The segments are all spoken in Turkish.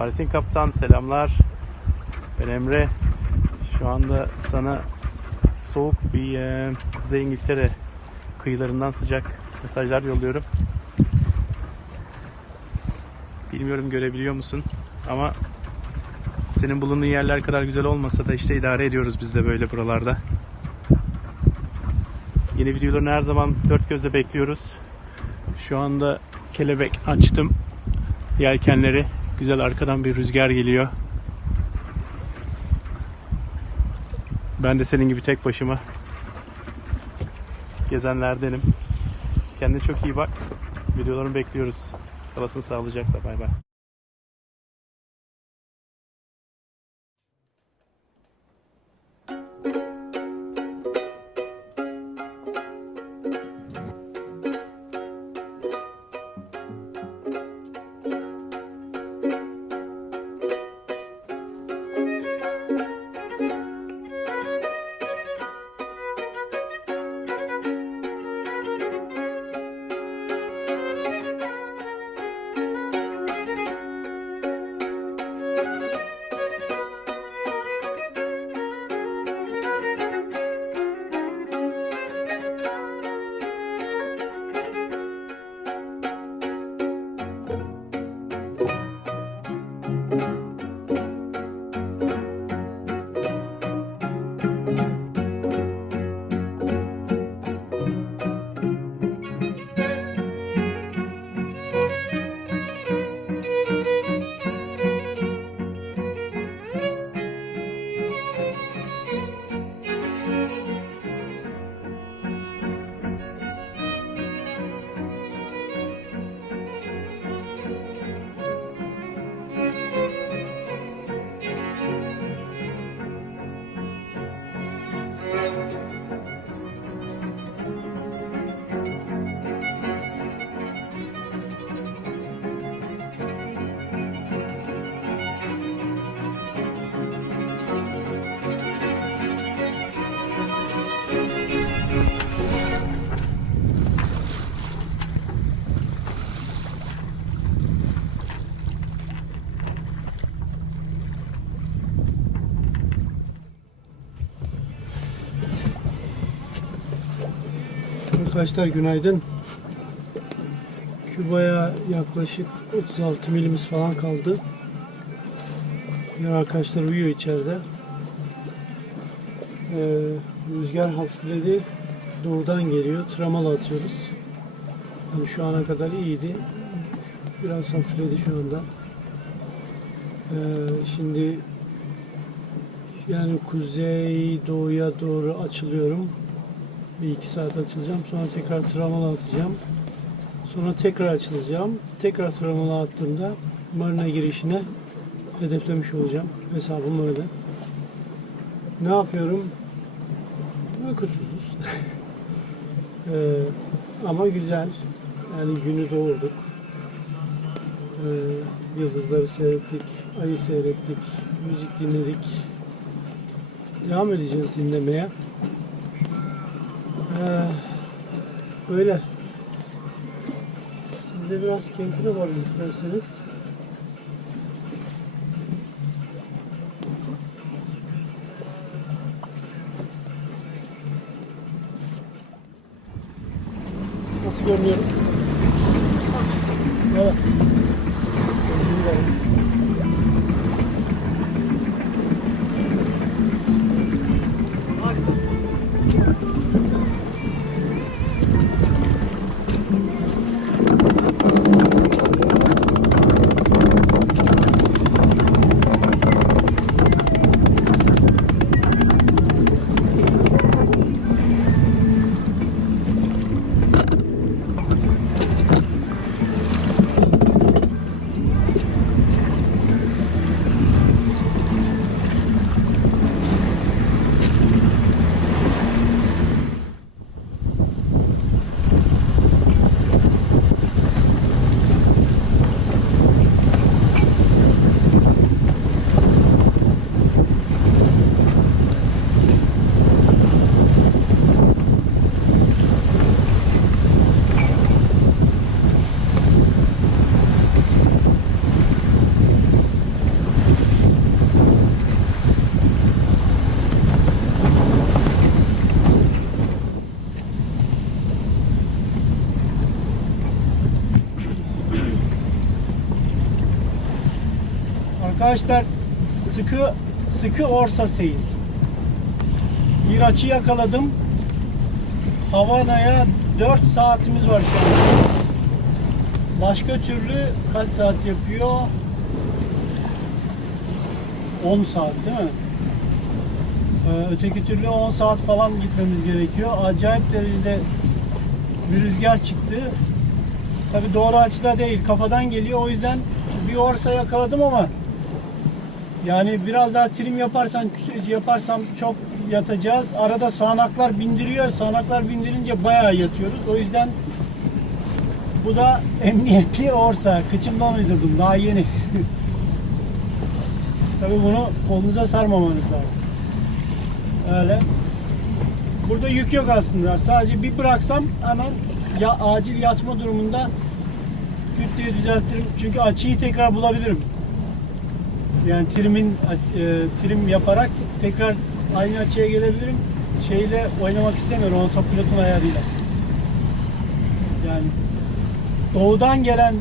Alaaddin Kaptan selamlar. Ben Emre. Şu anda sana soğuk bir Kuzey İngiltere kıyılarından sıcak mesajlar yolluyorum. Bilmiyorum görebiliyor musun ama senin bulunduğun yerler kadar güzel olmasa da işte idare ediyoruz biz de böyle buralarda. Yeni videolarını her zaman dört gözle bekliyoruz. Şu anda kelebek açtım. Yelkenleri. Güzel, arkadan bir rüzgar geliyor. Ben de senin gibi tek başıma gezenlerdenim. Kendine çok iyi bak. Videolarını bekliyoruz. Kalasın sağlıcakla. Bay bay. Arkadaşlar günaydın. Küba'ya yaklaşık 36 milimiz falan kaldı. Diğer arkadaşlar uyuyor içeride. Rüzgar hafifledi. Doğudan geliyor. Tramal atıyoruz. Yani şu ana kadar iyiydi. Biraz hafifledi şu anda. Şimdi yani kuzey doğuya doğru açılıyorum. Bir iki saat açılacağım. Sonra tekrar travmala atacağım. Sonra tekrar açılacağım. Tekrar travmala attığımda marina girişine hedeflemiş olacağım. Hesabım öyle. Ne yapıyorum? Uykusuzuz. Ama güzel. Yani günü doğurduk. Yıldızları seyrettik. Ayı seyrettik. Müzik dinledik. Devam edeceğiz dinlemeye. Böyle. Siz de biraz keyfine varın isterseniz. Nasıl görünüyorum? Evet. Arkadaşlar sıkı orsa seyir. Bir açı yakaladım. Havana'ya 4 saatimiz var şu an. Başka türlü kaç saat yapıyor? 10 saat değil mi? Öteki türlü 10 saat falan gitmemiz gerekiyor. Acayip derecede bir rüzgar çıktı. Tabi doğru açıda değil, kafadan geliyor. O yüzden bir orsa yakaladım ama yani biraz daha trim yaparsam çok yatacağız. Arada sağanaklar bindiriyor. Sağanaklar bindirince bayağı yatıyoruz. O yüzden bu da emniyetli orsa. Kıçımdan uydurdum. Daha yeni. Tabi bunu kolunuza sarmamanız lazım. Öyle. Burada yük yok aslında. Sadece bir bıraksam hemen acil yatma durumunda küt diye düzeltirim. Çünkü açıyı tekrar bulabilirim. Yani trim yaparak tekrar aynı açıya gelebilirim. Şeyle oynamak istemiyorum. Otopilotun ayarıyla. Yani doğudan gelen,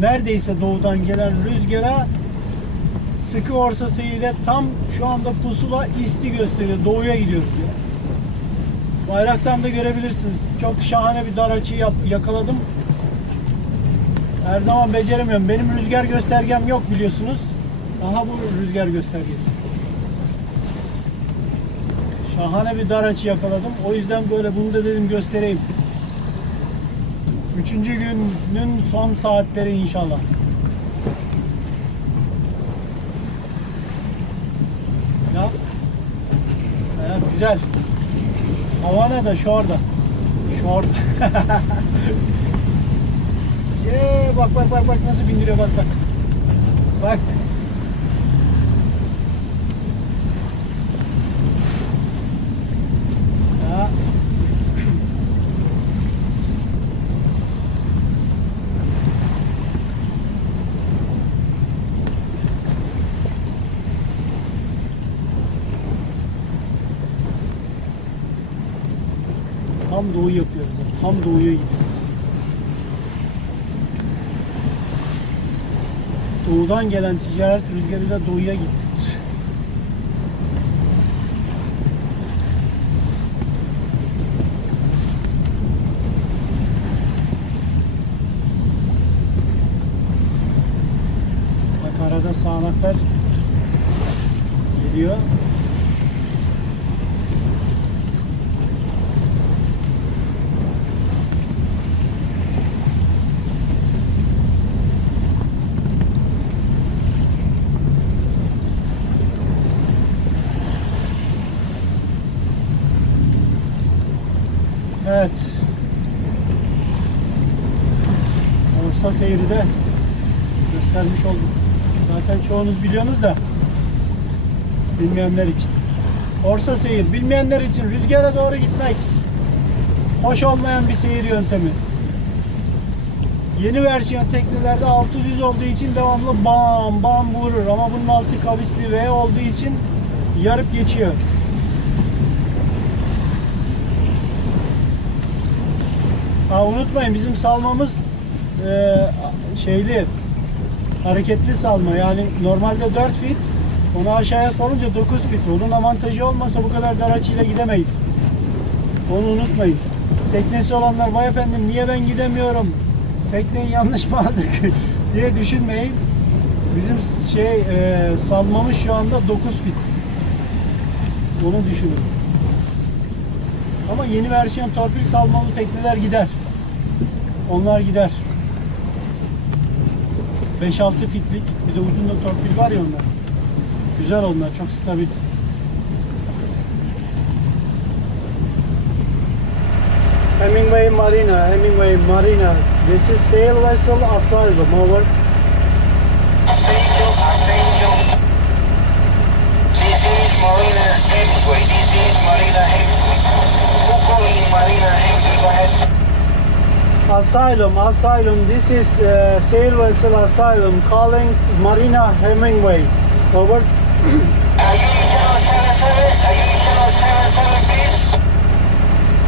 neredeyse doğudan gelen rüzgara sıkı orsa seyriyle tam şu anda pusula isti gösteriyor. Doğuya gidiyoruz ya. Bayraktan da görebilirsiniz. Çok şahane bir dar açıyı yakaladım. Her zaman beceremiyorum. Benim rüzgar göstergem yok biliyorsunuz. Aha bu rüzgar göstergesi. Şahane bir dar açı yakaladım. O yüzden böyle bunu da dedim göstereyim. 3. günün son saatleri inşallah. Ya. Evet, güzel. Havana da şurada. Bak nasıl bindiriyor bak. Bak. Ya. Tam doğu yapıyoruz. Tam doğuya gidiyoruz. Doğudan gelen ticaret rüzgarıyla doğuya gidiyoruz. Bak arada sağanaklar geliyor. Evet. Orsa seyri de göstermiş olduk. Zaten çoğunuz biliyorsunuz da bilmeyenler için. Orsa seyir bilmeyenler için rüzgara doğru gitmek hoş olmayan bir seyir yöntemi. Yeni versiyon teknelerde altı düz olduğu için devamlı bam vurur ama bunun altı kavisli V olduğu için yarıp geçiyor. Unutmayın bizim salmamız hareketli salma, yani normalde 4 fit, onu aşağıya salınca 9 fit. Onun avantajı olmasa bu kadar dar açıyla gidemeyiz. Onu unutmayın. Teknesi olanlar vay efendim niye ben gidemiyorum, tekneyi yanlış mı aldık diye düşünmeyin. Bizim salmamız şu anda 9 fit. Onu düşünün. Ama yeni versiyon torpil salmalı tekneler gider. Onlar gider. 5-6 fitlik. Bir de ucunda torpil var ya onlar. Güzel onlar. Çok stabil. Hemingway Marina. This is sail vessel Asylum. Over. This is Marina Hemingway. Marina Hemingway. Go ahead. Asylum. This is sail vessel Asylum calling Marina Hemingway. Over. Are you channel 77? Please?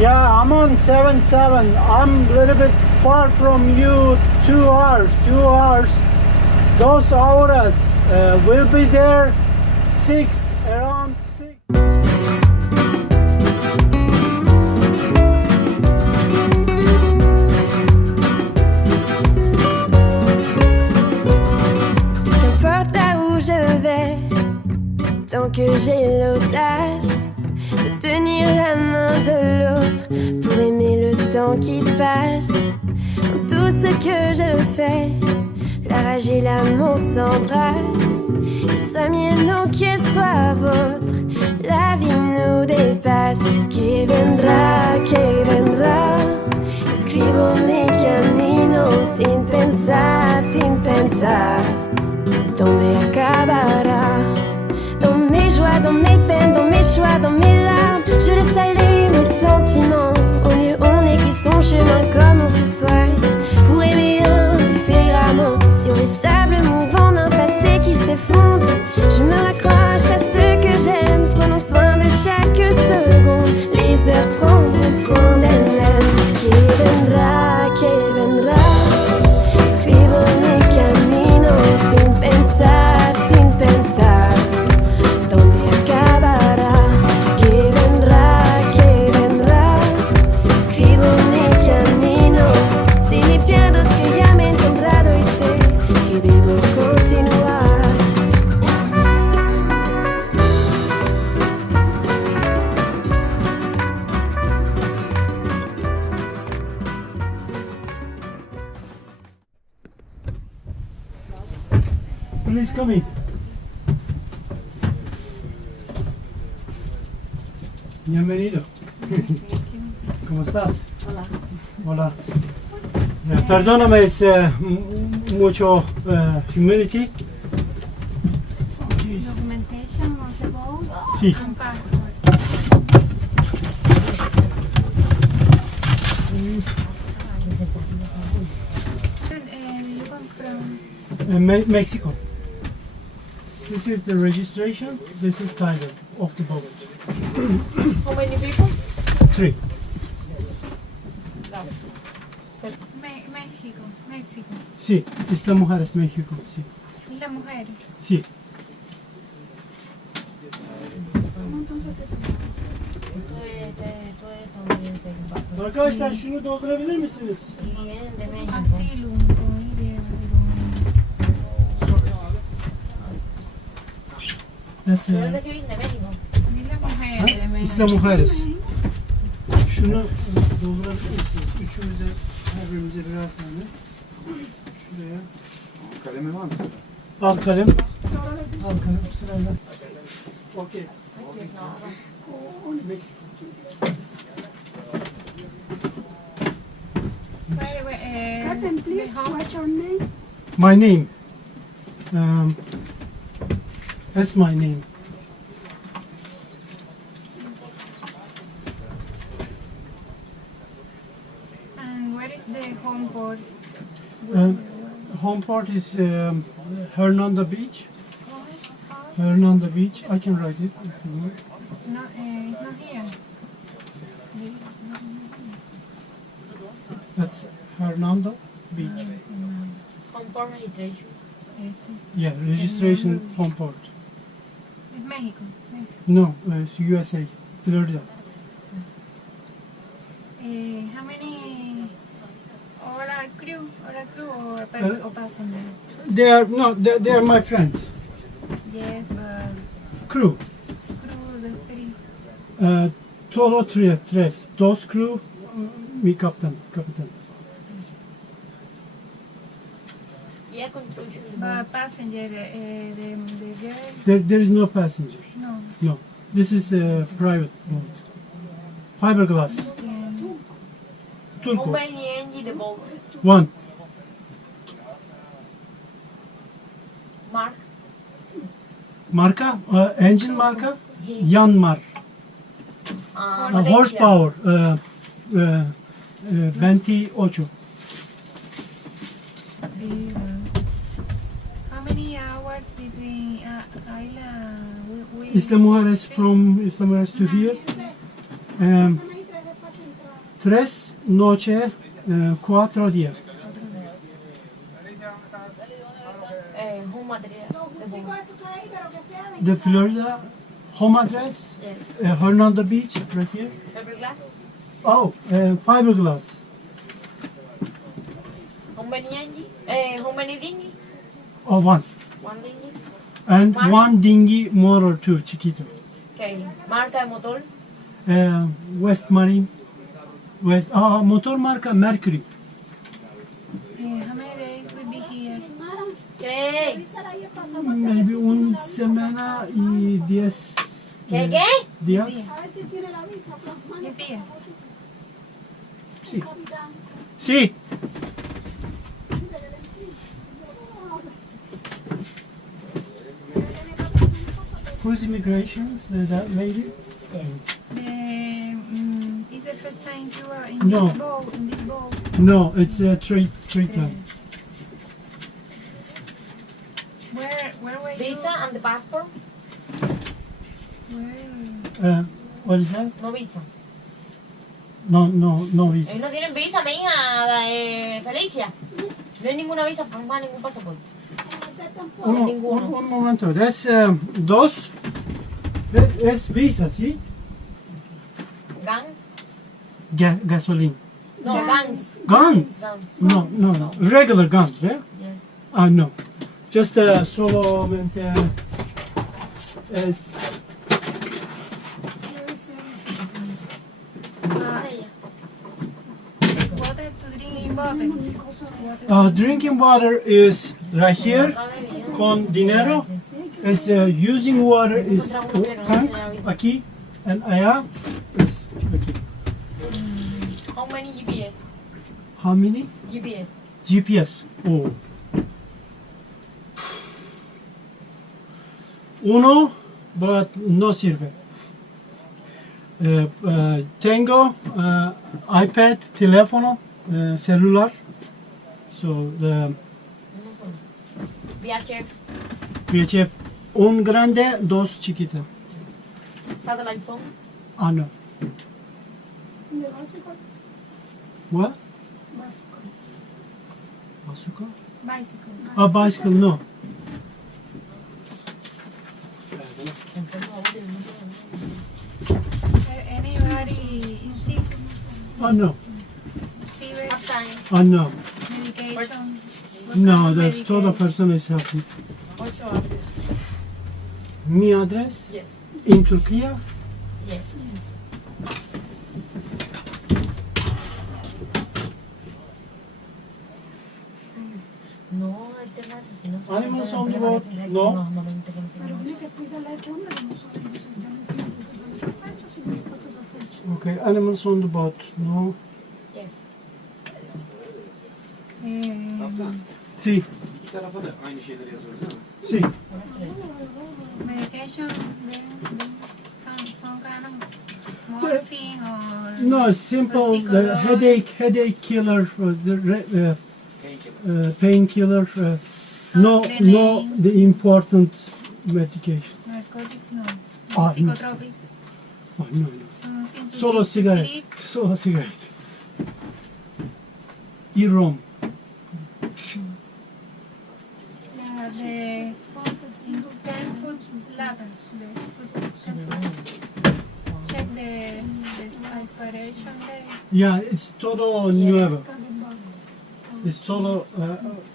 Yeah, I'm on 77. I'm a little bit far from you. 2 hours. 2 horas. We'll be there around 6. Qu'importe là où je vais, tant que j'ai l'audace de tenir la main de l'autre pour aimer le temps qui passe. Dans tout ce que je fais, la rage et l'amour s'embrassent. Qu'elle soit mienne ou qu'elle soit vôtre, la vie nous dépasse. Que vendrá, yo escribo mi camino sin pensar, ¿dónde acabará? Dans mes joies, dans mes peines, dans mes choix, dans mes larmes, je laisse aller mes sentiments. Au mieux on écrit son chemin comme on se soigne, pour aimer indifféremment. Sur les sables mouvants d'un passé qui s'effondre, je me raccroche à ce que j'aime, prenons soin de chaque seconde. Les heures prendront soin d'elles-mêmes. Que vendrá, escribo mi camino sin pensar, ¿dónde acabará? Que vendrá, escribo mi camino. Si me pierdo es que ya me he encontrado y sé que debo continuar. Please come in. Bienvenido. ¿Cómo estás? Hola. Hola. Perdóname, es mucho humidity. Documentation of the boat Sí. and passport. You come from Mexico. This is the registration. This is title of the boat. how many people? 3. México. México. Sí, esta mujer es México. Sí. ¿Y la mujer? Sí. ¿Cómo entonces te sabes? Arkadaşlar şunu doldurabilir misiniz? Asylum. That's, ¿Y la mujer de México? İslam mujeres. Şunu doldurabilir misiniz? Üçümüze, her birimize birer tane. Şuraya. Kalemi var mı? Al kalem. Al kalem sırayla. Okey. Mexico. Captain, please, what's your name? My name. That's my name. And where is the home port? Home port is Hernando Beach. Hernando Beach. I can write it if you want. No, it's not here. That's Hernando Beach. Home port registration. Yeah, registration home port. Es México. México. No, it's USA, Florida. How many? All are crew or passenger? They are my friends. Yes, but Crew. crew the three. Todo tres. Dos crew, mi captain. Yeah, construction. But passenger, the girl, There is no passenger. no. No. This is a private boat. Fiberglass. How Turco. many engine the boat? 1. Mark. Marka, engine marka, Yanmar. Horsepower, 28. Sí, how many hours between Ayla? Esta mujer is from to here. 3 noche, 4 días. Home material de boat. The Florida home address, Yes. Hernando Beach, right here. Fiberglass. Oh, fiberglass. How many dinghy? How many dinghy? Oh, one. One dinghy. And Mar- one dinghy motor too, chiquito. Okay. Marca de motor. West Marine. Motor marca Mercury. How many days will be here? ¿Qué? Maybe un semana y 10 ¿Qué? ¿Qué? días. 10 días. Sí. Sí. Who's immigration? That lady? Yes. Is the first time you are in No. this boat? In this boat? No, it's a trade line. Where were you? Visa and the passport. Where? What is that? No visa. No visa. Ellos no tienen visa, mi hija, Felicia. No hay ninguna visa, más ningún pasaporte. Un momento. Das dos. Es visa, ¿sí? Guns? Gasoline. No, guns. Guns? Guns. No. Regular guns, yeah? Yes. No. Just solamente es Water to drink in bottle. drinking water is right here con dinero. Is using water is tank aquí and allá is aquí. How many GPS? How many? GPS. GPS. Oh. Uno, but no sirve. Tengo iPad, teléfono, celular. So the VHF. VHF, un grande, dos chiquita. Satellite phone. No. What? Bicycle? Bicycle. Bicycle, no. Anybody is sick? No. Fever? Uptime. No. Medication? What No, kind of the medication? total person is happy. What's your address? Mi address Yes. in Turkey. Yes. No, si no sabe. Animals on the boat? No. No me interesa. Okay, animals on the boat. No. Yes. Sí, İki tarafa da aynı şeyleri yazıyoruz değil mi? sí. Medication? Some kind of morphine or... No, simple. The headache killer, the painkiller. No, the important medication. Narcotics, no. No. Psychotropics? No. Something to Solo give to cigarette. sleep. Solo cigarette. Y rum. Yeah, the food, can food ladders, the food. Check the expiration date. Yeah, it's todo nuevo. Es solo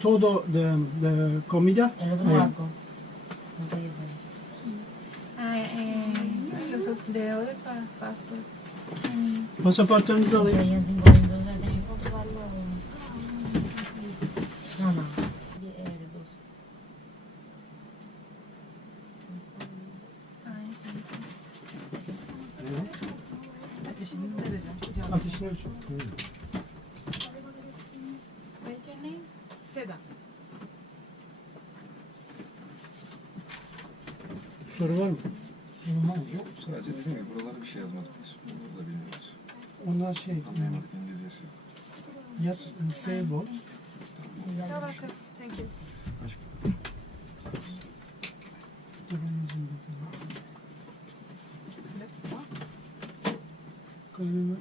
todo de comida. El otro barco. No te dice. The other passport. Pasaportunuzu alayım. Traían 5 minutos de tener que comprobarlo. No. Dos. Ateşini ölç. What's your name? Seda. Soru var mı? Yok sadece dedim ya buralara bir şey yazmadık biz. Bunları da bilmiyoruz. Onlar şey, Anlayamadık İngilizcesi yok. yat, sailboat. Thank you. Dur ben yazayım bir tane. Kalemimi.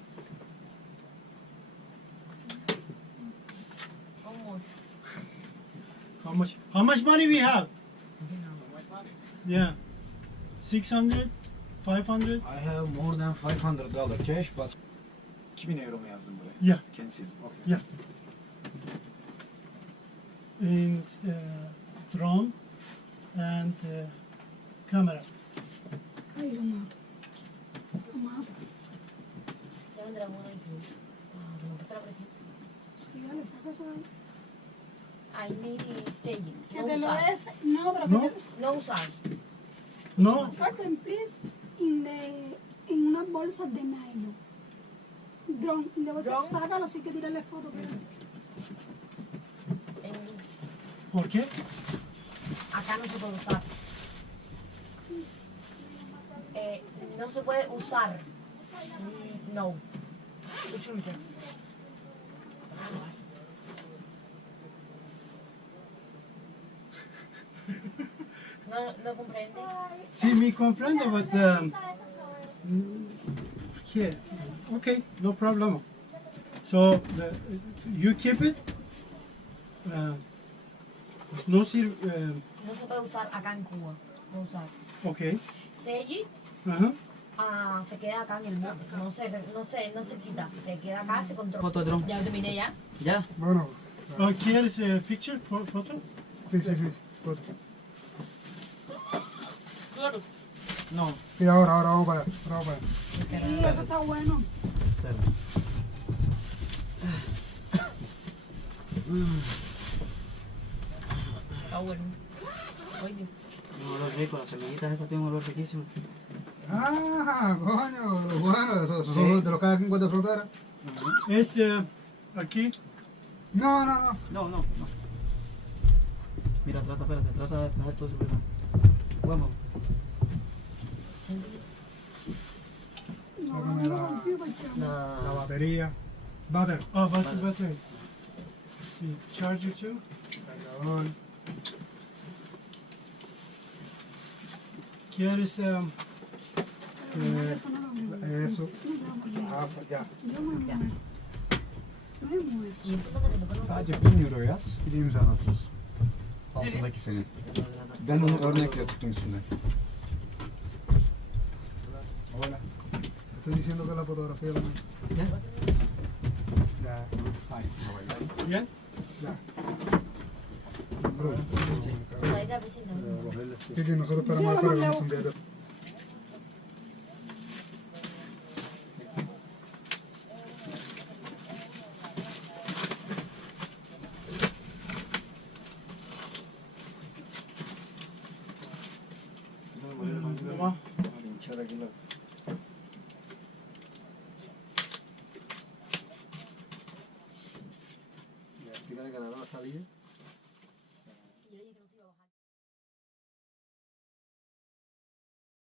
How much money we have? Yeah. 600, 500. I have more than $500 cash, but 2000 euro mu yazdım buraya? Yeah. Cancel. Okay. Yeah. In drone and camera. Ya vendrá uno ahí, sí. Ah, que me presta la presión. I need saying. Que No te lo usar. des. No, pero No. que te No usar. No. carton please en unas bolsas de nylon. Drone. Drone. Sácalo así que tirarle fotos. ¿Por qué? Acá no se puede usar. No se puede usar. No. Which one is no comprende. Sí, me comprendo, but yeah. Okay, no problem. So you keep it. No sirve. No se puede usar acá en Cuba. No usar. Okay. Selli se queda acá en el mundo. No se quita. Se queda acá, se controla. Foto de dron. Ya terminé ya. ¿Ya? Bueno. ¿Quieres picture, foto? Sí, sí, sí. No. Sí, ahora vamos para allá. Sí, eso está bueno. Está bueno. Oye. Un olor rico, las semillitas esas tienen un olor riquísimo. Ah, coño, bueno, esos son de los que hay aquí en Puerto Frontera. Es aquí. No. No. Mira, trata de despejar todo ese problema. Vamos. Sácame la batería. Battery. Ah, battery. Sí, charger too. Cargador. ¿Quieres Eso no lo veo. Eso. Ah, pues ya. Yo me muero. Me muero. Y entonces que no Sadece 1000 euro yaz. Bir de imzanı atıyorsun. Altındaki senin. Ben onu örnekle tuttum üstüne. Hola. Estoy diciendo que la fotografía es la mía. ¿Ya? Ya. Ay, no vaya. bien? Ya. Ahí la vecina. Peki nosotros esperamos afuera que vamos a enviar. Tamam. İçeridekiler. Ya, fíjate que la daba salida.